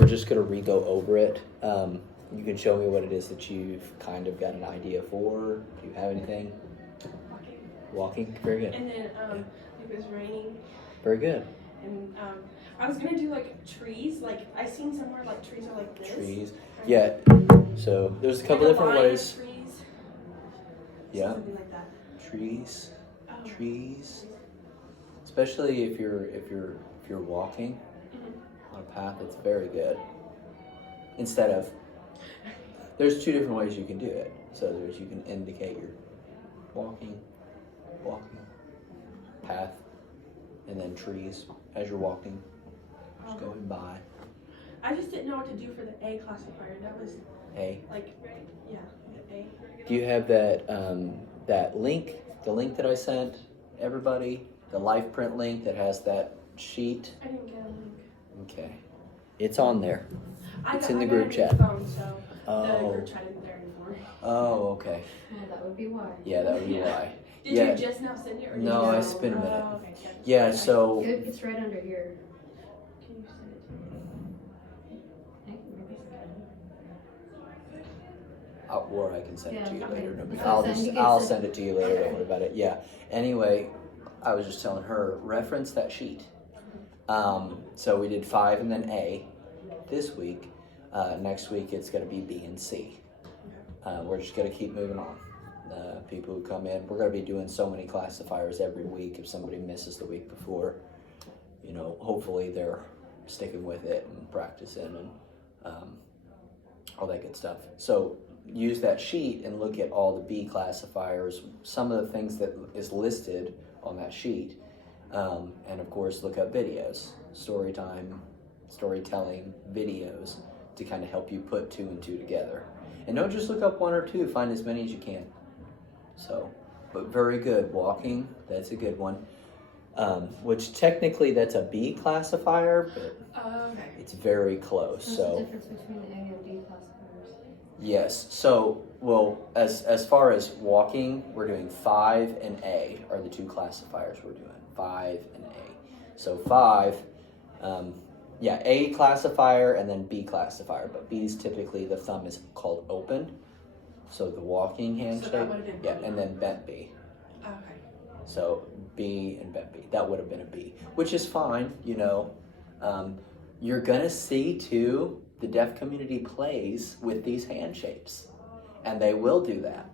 we're just going to re-go over it. You can show me what it is that you've kind of got an idea for. Do you have anything? Walking? Very good. And then it was raining. Very good. And I was gonna do like trees. Like I seen somewhere like trees are like this. Trees. Yeah. So there's a couple like different line of ways. Trees. Yeah. Something like that. Trees. Oh. Trees. Especially if you're walking on a path, it's very good. Instead of, there's two different ways you can do it. So you can indicate you're walking, path, and then trees as you're walking, just going by. I just didn't know what to do for the A classifier. That was A. like, right? Yeah, the A. Do you have that link, the link that I sent everybody, the live print link that has that sheet? I didn't get a link. Okay. It's on there. It's in the I group got a chat. new phone, so the group chat isn't there anymore. Oh, okay. Yeah, that would be why. Yeah, that would be why. Did you just now send it? Or No, did you it's been a minute. Oh, okay. Yeah, so It's right under here. Can you send it to me? or I can send it to you Yeah, later. okay. No, I'll send it to you later. Don't worry about it. Yeah. Anyway, I was just telling her, reference that sheet. So we did 5 and then A this week. Next week it's going to be B and C. We're just going to keep moving on. People who come in, we're going to be doing so many classifiers every week. If somebody misses the week before, you know, hopefully they're sticking with it and practicing and all that good stuff. So use that sheet and look at all the B classifiers, some of the things that is listed on that sheet. And of course, look up videos, story time, storytelling videos to kind of help you put 2 and 2 together. And don't just look up 1 or 2, find as many as you can. So, but very good. Walking, that's a good one. Which technically that's a B classifier, but Okay. it's very close. What's the difference between the A and B classifiers? Yes. So, well, as far as walking, we're doing 5 and A are the 2 classifiers we're doing. 5 and A. So 5, A classifier and then B classifier. But B is typically, the thumb is called open. So the walking handshake. So that would have been B. And then bent B. Okay. So B and bent B. That would have been a B, which is fine, you know. You're gonna see too, the deaf community plays with these hand shapes, and they will do that.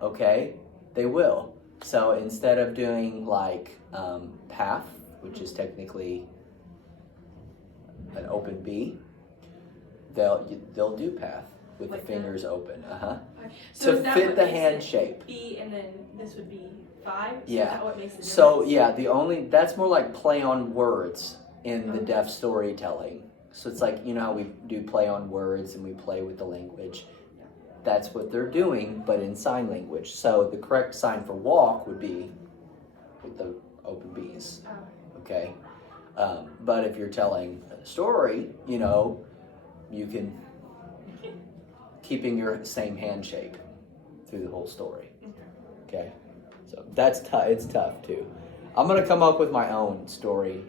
Okay, they will. So instead of doing like path, which is technically an open B, they'll do path with like the fingers open. Okay. So To is that fit what the makes hand it shape. B, and then this would be 5? So Yeah. Is that what makes the difference? So yeah, that's more like play on words in the deaf storytelling. So it's like, you know how we do play on words and we play with the language. That's what they're doing, but in sign language. So the correct sign for walk would be with the open B's. Oh. Okay. But if you're telling a story, you know, you can keeping your same hand shape through the whole story. Okay. So that's tough. It's tough too. I'm gonna come up with my own story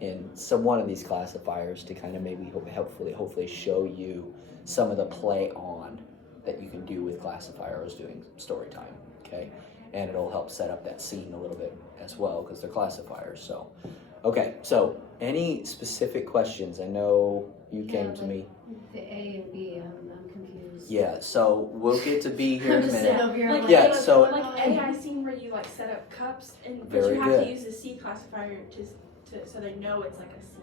in one of these classifiers to kind of maybe hopefully show you some of the play on that you can do with classifiers doing story time. Okay, and it'll help set up that scene a little bit as well because they're classifiers. So, okay. So, any specific questions? I know you came to me. The A and B, I'm confused. Yeah, so we'll get to B here in a I'm just sitting minute. over here. Like, I'm Yeah, like, so- like A, I seen where you like set up cups, but Very you have good. to use the C classifier to so they know it's like a C.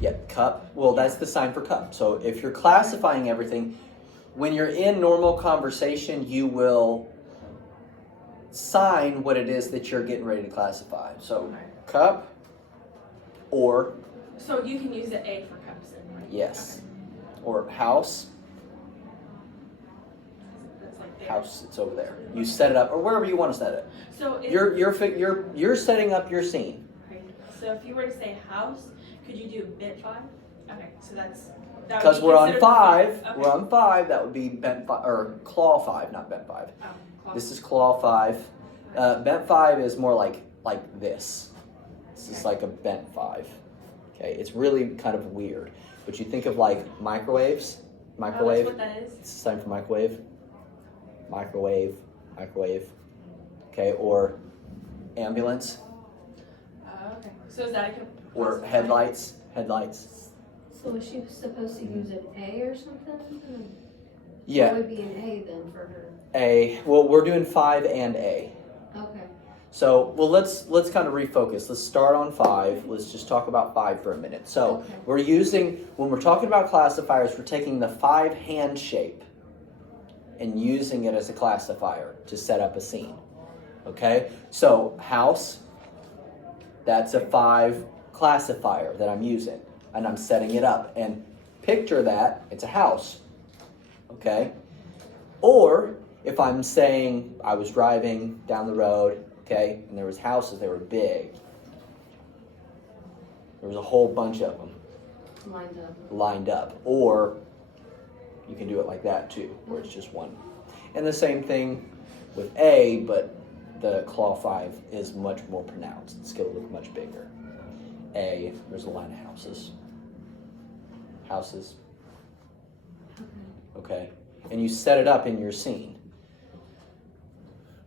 Yeah, cup. Well, that's the sign for cup. So if you're classifying everything, when you're in normal conversation, you will sign what it is that you're getting ready to classify. So Okay. cup or, So you can use the A for cups then, right? yes, or house. Okay. That's like there. House, it's over there. You set it up, or wherever you want to set it. So if, You're setting up your scene. okay. So if you were to say house, could you do bent 5? Okay, so that would Because be we're on considered 5. Okay. We're on 5. That would be bent 5 or claw 5, not bent 5. Oh, clock. This is claw 5. Bent 5 is more like this. This is like a bent 5. Okay, it's really kind of weird. But you think of like microwaves. Oh, that's Microwave. what that is? It's the sign for microwave. Microwave. Okay, or ambulance. Okay. So is that a Or classified? headlights. So is she supposed to use an A or something? What Yeah, would be an A then for her? A. Well, we're doing 5 and A. Okay. So, well, let's kind of refocus. Let's start on 5. Let's just talk about 5 for a minute. So, Okay. we're using, when we're talking about classifiers, we're taking the 5 hand shape and using it as a classifier to set up a scene. Okay? So, house, that's a 5 classifier that I'm using, and I'm setting it up. And picture that, it's a house. Okay? Or, if I'm saying I was driving down the road, okay, and there was houses, they were big. There was a whole bunch of them lined up. Or you can do it like that too, where it's just one. And the same thing with A, but the claw 5 is much more pronounced. It's going to look much bigger. A, there's a line of houses. Houses. Okay. And you set it up in your scene.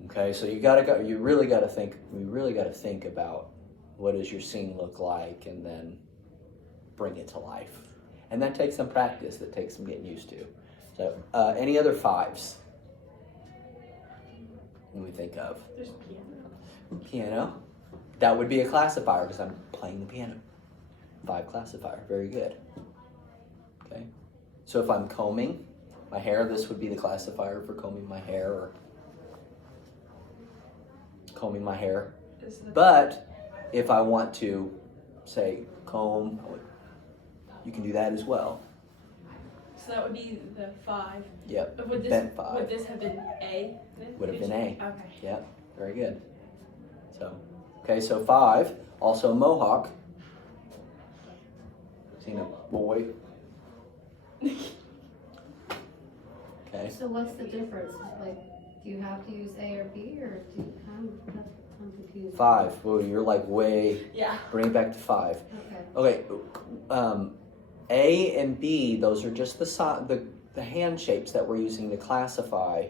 Okay, so we really got to think about what does your scene look like, and then bring it to life. And that takes some practice, that takes some getting used to. So, any other 5s when we think of? There's piano. Piano. That would be a classifier because I'm playing the piano. 5 classifier, very good. Okay, so if I'm combing my hair, this would be the classifier for combing my hair, or combing my hair. But if I want to say comb, you can do that as well. So that would be the 5. Yep. Would this, Bent 5. Would this have been A? Then? Would have been A. Okay. Yep. Very good. So, okay, so 5, also mohawk. Seen a boy. Okay. So what's the difference? Like, do you have to use A or B, or do you, I'm confused. 5. Well, you're like way. Yeah. Bring it back to 5. Okay. Okay. A and B, those are just the hand shapes that we're using to classify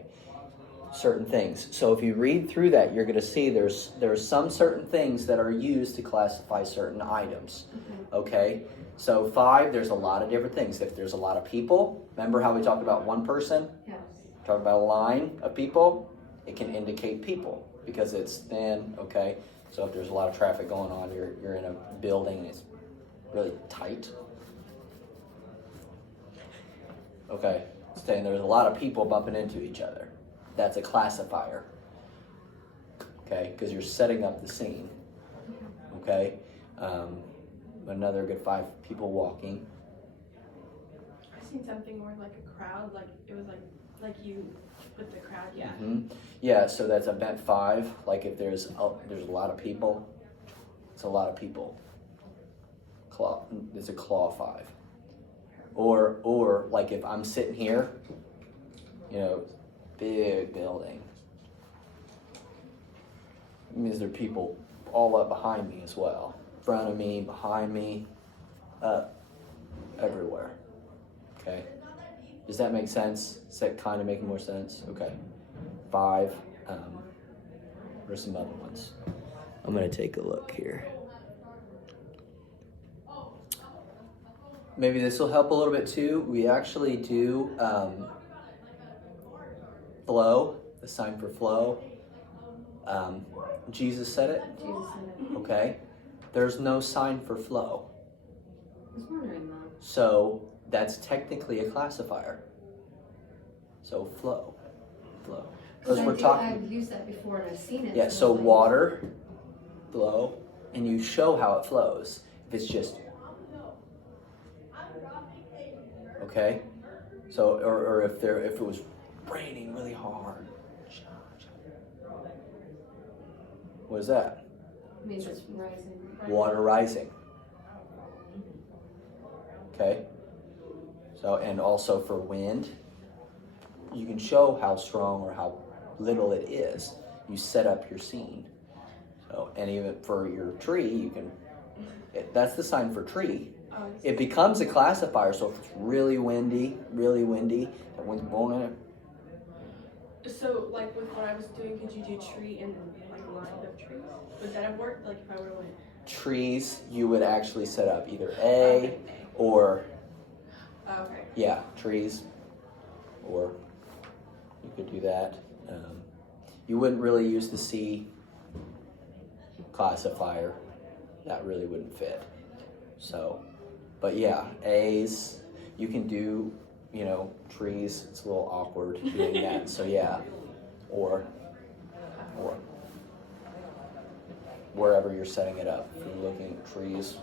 certain things. So if you read through that, you're going to see there's some certain things that are used to classify certain items. Okay? So 5, there's a lot of different things. If there's a lot of people, remember how we talked about one person? Yes. Talk about a line of people, it can indicate people because it's thin. Okay? So if there's a lot of traffic going on, you're in a building and it's really tight. Okay, saying there's a lot of people bumping into each other. That's a classifier. Okay, because you're setting up the scene. Okay, another good 5 people walking. I've seen something more like a crowd, like it was like you with the crowd, yeah. Mm-hmm. Yeah, so that's a bent 5. Like if there's a lot of people, it's a lot of people. It's a claw 5. Or like if I'm sitting here, big building. It means there are people all up behind me as well. In front of me, behind me, up, everywhere. Okay? Does that make sense? Is that kind of making more sense? Okay. 5. There's some other ones. I'm going to take a look here. Maybe this will help a little bit too. We actually do flow, the sign for flow. Jesus said it. Jesus said it. Okay. There's no sign for flow. I was wondering that. So that's technically a classifier. So flow. Because we're talking. I've used that before and I've seen it. Yeah, so water, flow, and you show how it flows. If it's just, okay? So, or if it was raining really hard. What is that? It means it's rising. Water rising. Okay? So, and also for wind, you can show how strong or how little it is. You set up your scene. So, and even for your tree, you can That's the sign for tree. Oh, It becomes a classifier, so if it's really windy, that wind's blowing in it. so like with what I was doing, could you do tree and like line of trees? Would that have worked? Like if I would have went. Trees, you would actually set up either A or, Oh, okay. yeah, trees, or you could do that. You wouldn't really use the C classifier. That really wouldn't fit. So, but yeah, A's, you can do, you know, trees, it's a little awkward doing that. So yeah, or wherever you're setting it up. If you're looking at trees,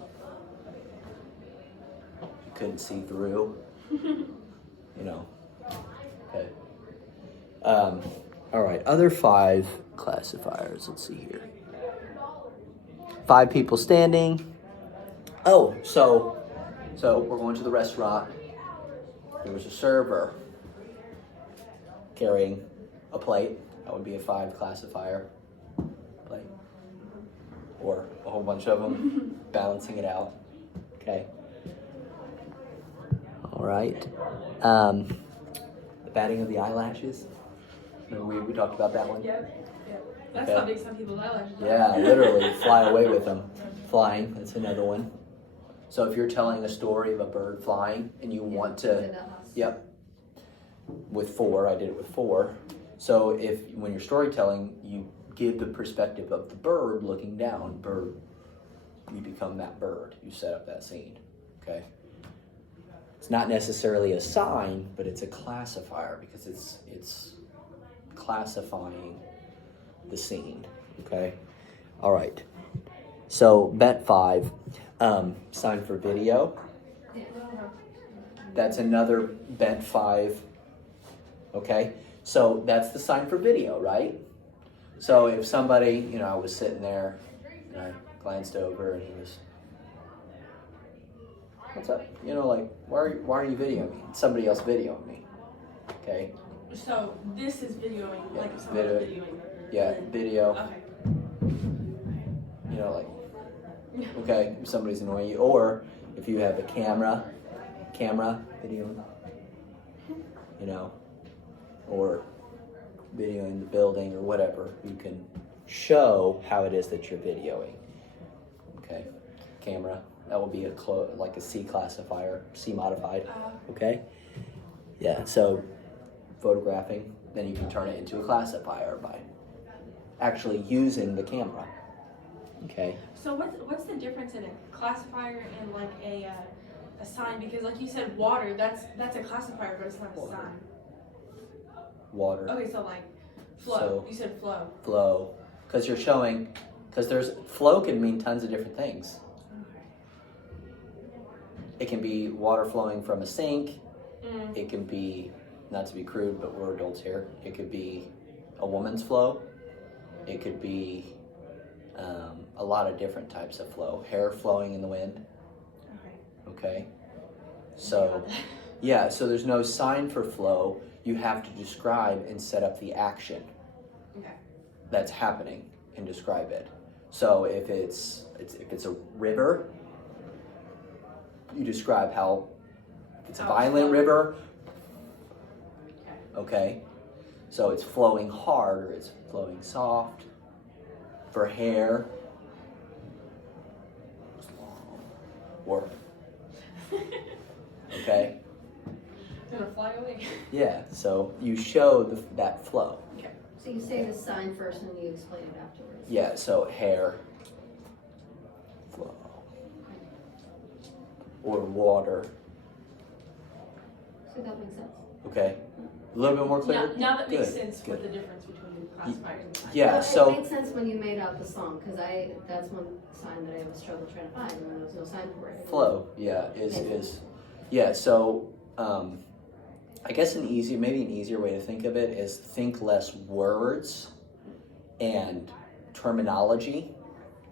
you couldn't see through, you know. Okay. All right, other 5 classifiers. Let's see here. 5 people standing. Oh, so we're going to the restaurant. There was a server carrying a plate. That would be a 5 classifier plate. Or a whole bunch of them balancing it out. Okay. All right. The batting of the eyelashes. Remember we talked about that one? Yep. That's Okay. how big some people's eyelashes are. Yeah, literally fly away with them. Flying, that's another one. So if you're telling a story of a bird flying and you want to, yep, with 4, I did it with 4. So if when you're storytelling, you give the perspective of the bird looking down, bird, you become that bird. You set up that scene, okay? It's not necessarily a sign, but it's a classifier because it's classifying the scene, okay? All right. So bet 5, sign for video. That's another bet 5, okay? So that's the sign for video, right? So if somebody, you know, I was sitting there and I glanced over and he was, what's up? You know, like, why are you videoing me? Somebody else videoing me, okay? So this is videoing, Yeah, like if someone was video. videoing. Yeah, video, Okay. you know, like, okay, if somebody's annoying you, or if you have a camera videoing, you know, or videoing the building or whatever, you can show how it is that you're videoing. Okay, camera, that will be like a C classifier, C modified, okay? Yeah, so photographing, then you can turn it into a classifier by actually using the camera, okay? So what's the difference in a classifier and like a sign? Because like you said, water, that's a classifier, but it's not a Water. sign. Water. Okay, so like flow. So- You said flow. Flow, because you're showing, because flow can mean tons of different things. It can be water flowing from a sink. Mm. It can be, not to be crude, but we're adults here. It could be a woman's flow. It could be a lot of different types of flow. Hair flowing in the wind. Okay. So, yeah, so there's no sign for flow. You have to describe and set up the action Okay. that's happening and describe it. So if it's a river, you describe how it's a violent river. Okay. So it's flowing hard or it's flowing soft. For hair, or okay. Gonna fly away. Yeah. So you show that flow. Okay. So you say the sign first and you explain it afterwards. Yeah. So hair, flow, or water. So that makes sense. Okay. A little bit more clear. Now that makes Good, sense good. what the difference between classifiers and signs. Yeah. Well, So. it made sense when you made out the song, because that's one sign that I was struggling trying to find, and there was no sign for it. Flow, yeah, is yeah. So I guess maybe an easier way to think of it is think less words and terminology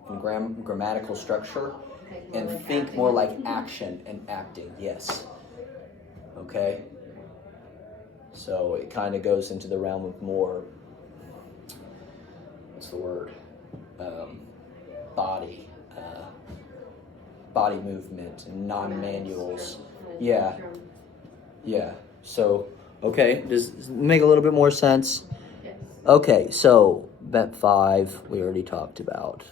and grammatical structure, Okay, more and like think acting. more like action and acting. Yes. Okay. So it kind of goes into the realm of more. What's the word? Body. body movement and non-manuals. Drum. Yeah. Drum. Yeah. So, okay, does it make a little bit more sense? Yes. Okay, so bent 5 we already talked about.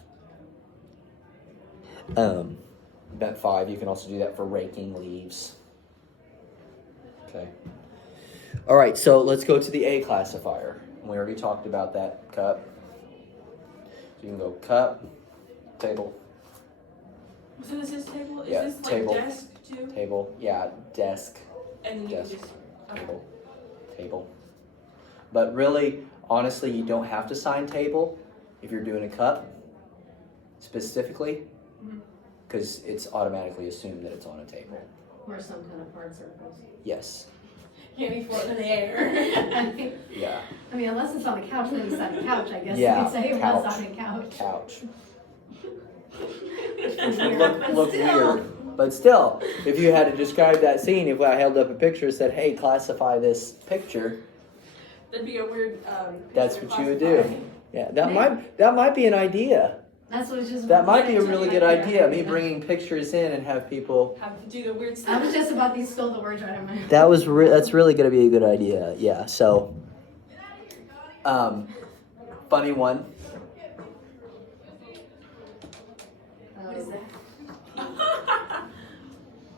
Bent 5, you can also do that for raking leaves. Okay. All right, so let's go to the A classifier. We already talked about that, cup. So you can go cup, table, So this is table? Is Yeah, this like table. desk too? table, yeah, desk, And then you desk, can just okay. table. But really, honestly, you don't have to sign table if you're doing a cup specifically, because it's automatically assumed that it's on a table. Or some kind of hard surface. Yes. Can't be floating in the air. Yeah. I mean, unless it's on a couch, then it's on a couch, I guess. Yeah, You could say it couch. was on a couch. Couch. It's It weird, look still. weird. But still, if you had to describe that scene, if I held up a picture and said, hey, classify this picture, That'd be a weird. that's picture what you would classify. do. Yeah, that might be an idea. That's what it's just. That might be a Yeah, really good idea. Me bringing pictures in and have people. Have to do the weird I stuff. was just about to steal the words right out of my mouth. That's really gonna be a good idea. Yeah. So, funny one. What is that?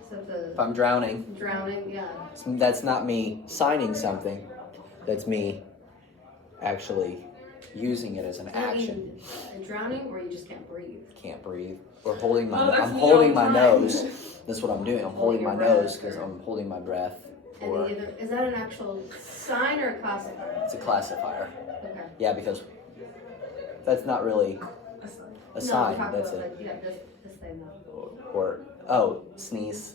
So the If I'm drowning, drowning, yeah. that's not me signing something. That's me actually using it as an action. Drowning, or you just can't breathe. Can't breathe. Or holding my. Oh, that's I'm me holding all my the time. nose. That's what I'm doing. I'm holding my Holding your nose breath, because or- I'm holding my breath. And Or either, is that an actual sign or a classifier? it's a classifier. Okay. Yeah, because that's not really a sign. No, That's about, a. like, yeah, this thing though. Or sneeze.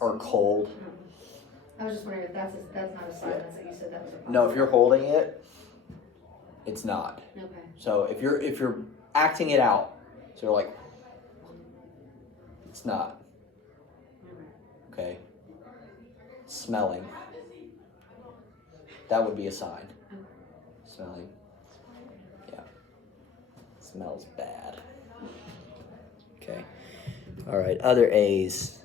Or cold. I was just wondering if that's not a sign. Yeah. That's what you said that was a. No, if you're holding it, it's not. Okay. So if you're acting it out, so you're like, it's not. Okay. Smelling. That would be a sign. Smelling. Yeah. Smells bad. Okay. All right. Other A's.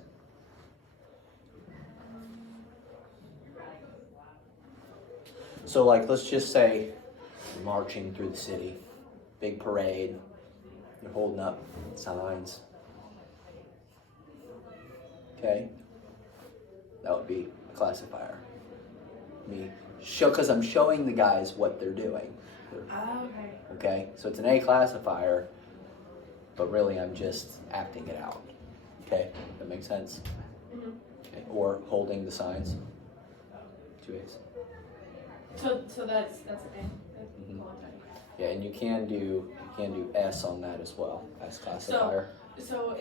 So like, let's just say you're marching through the city, big parade, you're holding up signs. Okay, that would be a classifier. Because I'm showing the guys what they're doing. Oh, okay. Okay, so it's an A classifier, but really I'm just acting it out. Okay, that makes sense. Okay. Or holding the signs. 2 A's. So that's a thing. Mhm. Yeah, and you can do S on that as well as classifier. So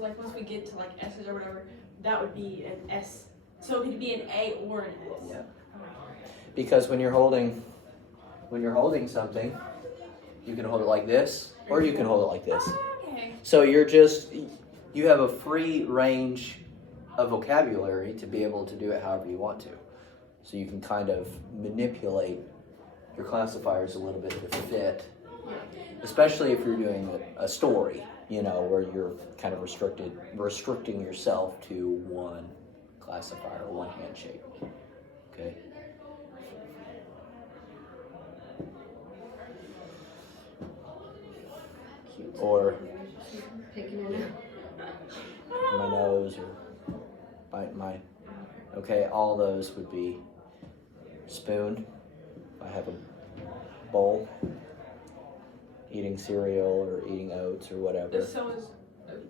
like once we get to like S's or whatever, that would be an S. So it could be an A or an S. Yeah. Because when you're holding something, you can hold it like this, or you can hold it like this. Okay. So you have a free range of vocabulary to be able to do it however you want to. So you can kind of manipulate your classifiers a little bit to fit, especially if you're doing a story, where you're kind of restricting yourself to one classifier, one handshake. Okay. Or Picking it up. my nose or bite my. Okay, all those would be spoon. If I have a bowl, eating cereal or eating oats or whatever. So is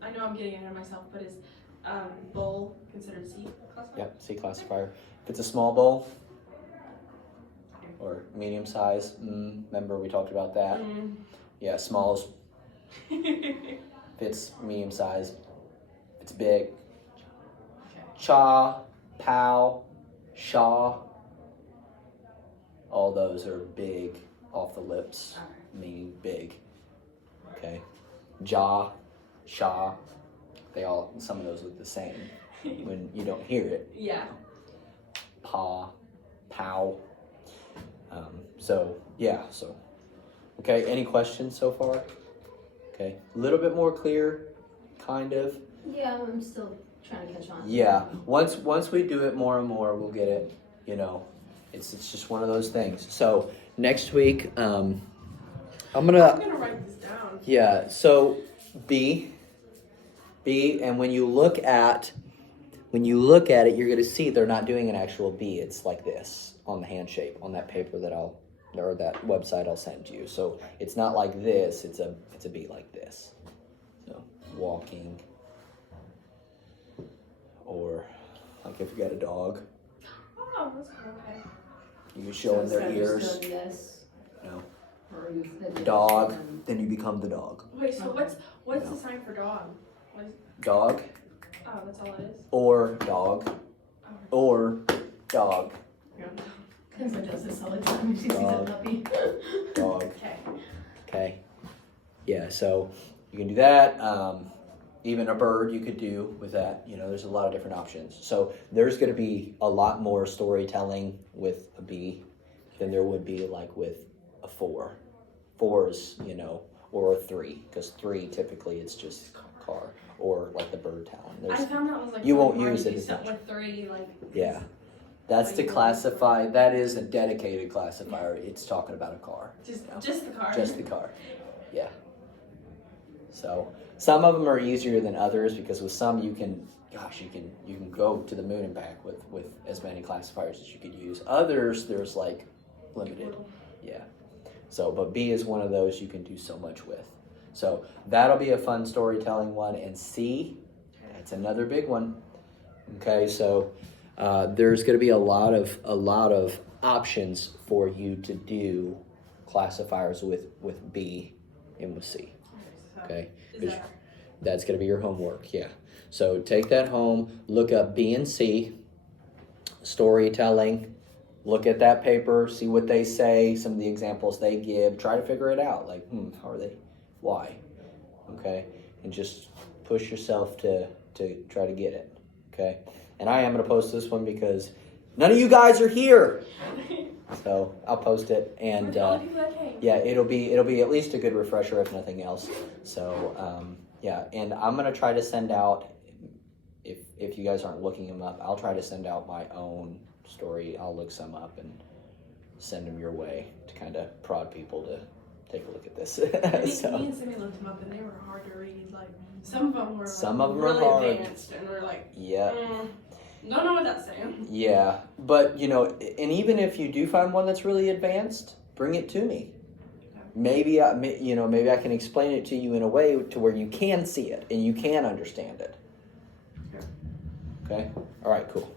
I know I'm getting ahead of myself, but is bowl considered C classifier? Yep, C classifier. If it's a small bowl or medium size, remember we talked about that? Yeah, small is if it's medium size. If it's big, cha, pow, shaw, all those are big off the lips, meaning big. Okay, jaw, shaw, some of those look the same when you don't hear it. Yeah. Pa, pow. So okay, any questions so far? Okay, a little bit more clear, kind of. Yeah, I'm still trying to catch on. Yeah, once we do it more and more, we'll get it. You know, it's just one of those things. So next week, I'm gonna write this down. yeah. So B, and when you look at it, you're gonna see they're not doing an actual B. It's like this on the hand shape on that paper or that website I'll send you. So it's not like this. It's a B like this. So walking. Or like if you got a dog, Oh, that's cool. Okay. you can show them their instead of ears. just doing this, No. or you said Dog, this, then you become the dog. Wait, so Okay. what's No. the sign for dog? What is, Dog oh, that's all it is. or dog Oh. or dog. Kenza does this all the time when she sees a Dog. puppy. Dog. Okay. Okay. Yeah, so you can do that. Even a bird you could do with that. You know, there's a lot of different options. So there's going to be a lot more storytelling with a B than there would be like with a 4. 4 is, you know, or a 3, because 3 typically it's just car or like the bird talent. I found that was like You really won't hard use to it do as something much. with 3 like. Yeah. That's to classify. That is a dedicated classifier. It's talking about a car. Just the car. Just the car. Yeah. So some of them are easier than others because with some you can go to the moon and back with as many classifiers as you could use. Others there's like limited. Yeah. So but B is one of those you can do so much with. So that'll be a fun storytelling one. And C, that's another big one. Okay, so there's going to be a lot of options for you to do classifiers with B and with C. Okay, Is that that's going to be your homework. Yeah. So take that home. Look up B and C. Storytelling. Look at that paper. See what they say. Some of the examples they give. Try to figure it out. Like, how are they? Why? Okay, and just push yourself to try to get it. Okay. And I am going to post this one because none of you guys are here. So I'll post it. And yeah, it'll be at least a good refresher if nothing else. So yeah, and I'm going to try to send out, if you guys aren't looking them up, I'll try to send out my own story. I'll look some up and send them your way to kind of prod people to take a look at this. Me So, and Sammy looked them up and they were hard to read. Like some of them were are really hard. advanced and we're like, yeah. Don't know what that's saying. Yeah, but you know, and even if you do find one that's really advanced, bring it to me. Maybe maybe I can explain it to you in a way to where you can see it and you can understand it. Okay? All right, cool.